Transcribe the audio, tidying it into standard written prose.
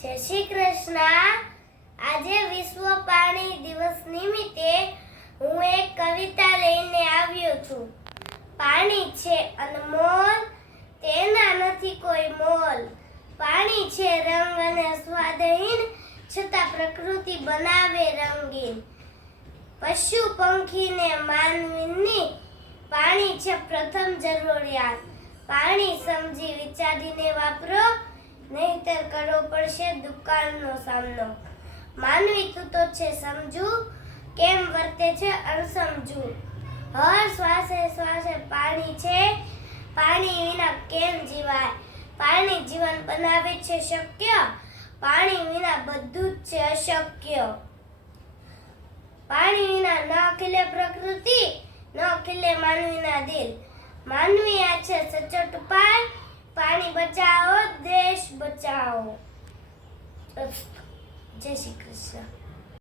જય શ્રી કૃષ્ણ। આજે વિશ્વ પાણી દિવસ નિમિત્તે હું એક કવિતા લઈને આવ્યો છું। પાણી છે અનમોલ, તેના નથી કોઈ મોલ। પાણી છે રંગ અને સ્વાદહીન, છતાં પ્રકૃતિ બનાવે રંગીન। પશુ પંખી ને માનવીની પાણી છે પ્રથમ જરૂરિયાત। પાણી સમજી વિચારીને વાપરો, નહીતર કરવો પડશે દુકાળનો સામનો। માનવી તું તો છે સમજુ, કેમ વર્તે છે અણસમજુ। હર શ્વાસે શ્વાસે પાણી છે, પાણી વિના કેમ જીવાય। પાણી જીવન બનાવે છે શક્ય, પાણી વિના બધું જ છે અશક્ય। પાણી વિના ન ખીલે પ્રકૃતિ, ન ખીલે માનવીના દિલ। માનવી આ છે સચોટ ઉપાય, પાણી બચાવો દેશ બચાવો। જય શ્રી કૃષ્ણ।